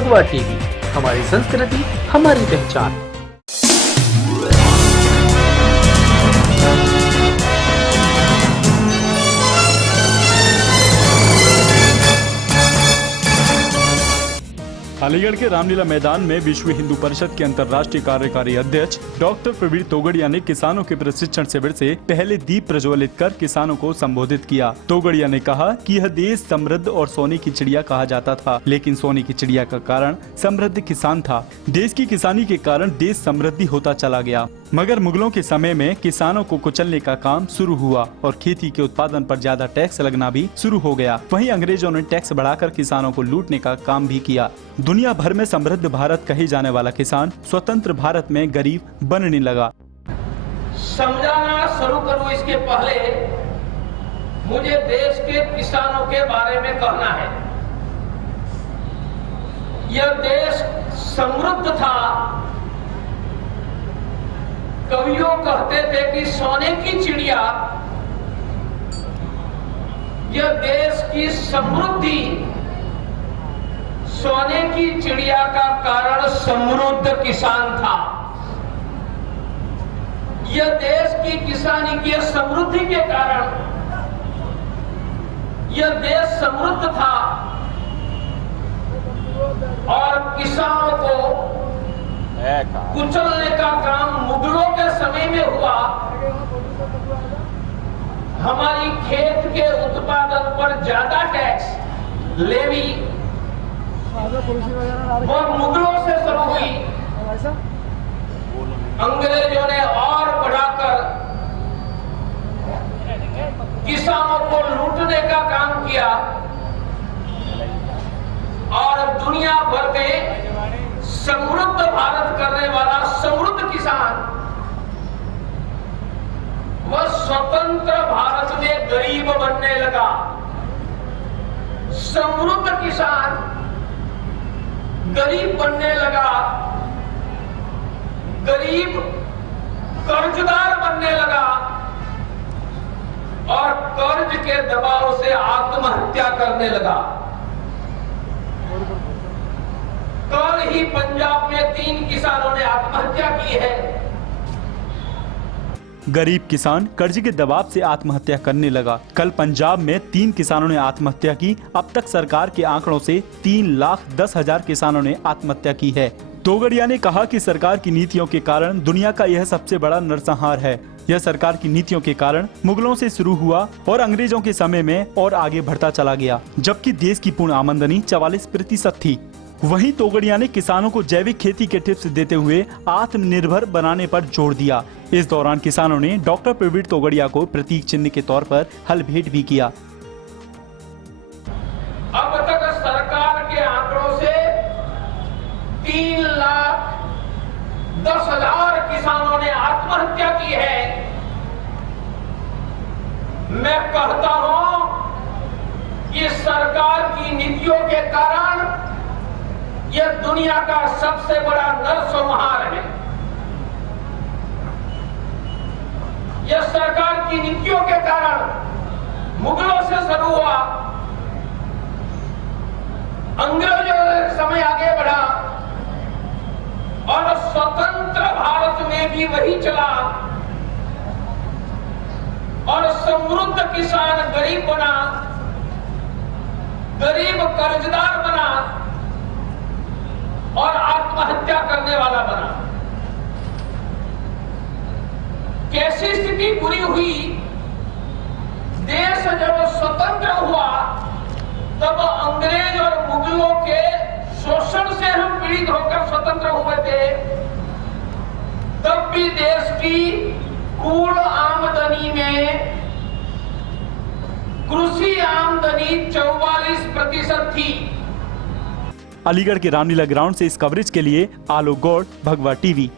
भगवा टीवी, हमारी संस्कृति हमारी पहचान। अलीगढ़ के रामलीला मैदान में विश्व हिंदू परिषद के अंतर्राष्ट्रीय कार्यकारी अध्यक्ष डॉक्टर प्रवीण तोगड़िया ने किसानों के प्रशिक्षण शिविर से पहले दीप प्रज्वलित कर किसानों को संबोधित किया। तोगड़िया ने कहा कि यह देश समृद्ध और सोने की चिड़िया कहा जाता था, लेकिन सोने की चिड़िया का कारण समृद्ध किसान था। देश की किसानी के कारण देश समृद्धि होता चला गया, मगर मुगलों के समय में किसानों को कुचलने का काम शुरू हुआ और खेती के उत्पादन पर ज्यादा टैक्स लगना भी शुरू हो गया। वहीं अंग्रेजों ने टैक्स बढ़ाकर किसानों को लूटने का काम भी किया। दुनिया भर में समृद्ध भारत कहे जाने वाला किसान स्वतंत्र भारत में गरीब बनने लगा। समझाना शुरू करूं इसके पहले मुझे देश के किसानों के बारे में कहना है। यह देश समृद्ध था। कवियों कहते थे कि सोने की चिड़िया। यह देश की समृद्धि, सोने की चिड़िया का कारण समृद्ध किसान था। यह देश की किसानी की समृद्धि के कारण यह देश समृद्ध था और किसानों को कुचलने का काम मुगलों के समय में हुआ। हमारी खेत के उत्पादन पर ज्यादा टैक्स लेवी वो मुगलों से शुरू हुई। अंग्रेजों ने और बढ़ाकर किसानों को लूटने का काम किया और दुनिया भर में समृद्ध भारत करने वाला समृद्ध किसान वह स्वतंत्र भारत में गरीब बनने लगा। समृद्ध किसान गरीब बनने लगा, गरीब कर्जदार बनने लगा और कर्ज के दबाव से आत्महत्या करने लगा। कल ही पंजाब में 3 किसानों ने आत्महत्या की है। गरीब किसान कर्ज के दबाव से आत्महत्या करने लगा। कल पंजाब में 3 किसानों ने आत्महत्या की। अब तक सरकार के आंकड़ों से 3,10,000 किसानों ने आत्महत्या की है। तोगड़िया ने कहा कि सरकार की नीतियों के कारण दुनिया का यह सबसे बड़ा नरसंहार है। यह सरकार की नीतियों के कारण मुगलों से शुरू हुआ और अंग्रेजों के समय में और आगे बढ़ता चला गया, जबकि देश की पूर्ण आमदनी 44% थी। वहीं तोगड़िया ने किसानों को जैविक खेती के टिप्स देते हुए आत्मनिर्भर बनाने पर जोर दिया। इस दौरान किसानों ने डॉक्टर प्रवीण तोगड़िया को प्रतीक चिन्ह के तौर पर हल भेंट भी किया। अब तक सरकार के आंकड़ों से 3,10,000 किसानों ने आत्महत्या की है। मैं कहता हूं कि सरकार की नीतियों के कारण यह दुनिया का सबसे बड़ा नरसंहार है। यह सरकार की नीतियों के कारण मुगलों से शुरू हुआ, अंग्रेजों का समय आगे बढ़ा और स्वतंत्र भारत में भी वही चला और समृद्ध किसान गरीब बना, गरीब कर्जदार बना और आत्महत्या करने वाला बना। कैसी स्थिति बुरी हुई? देश जब स्वतंत्र हुआ तब अंग्रेज और मुगलों के शोषण से हम पीड़ित होकर स्वतंत्र हुए थे। तब भी देश की कुल आमदनी में कृषि आमदनी 44% थी। अलीगढ़ के रामलीला ग्राउंड से इस कवरेज के लिए आलोक गौड़, भगवा टीवी।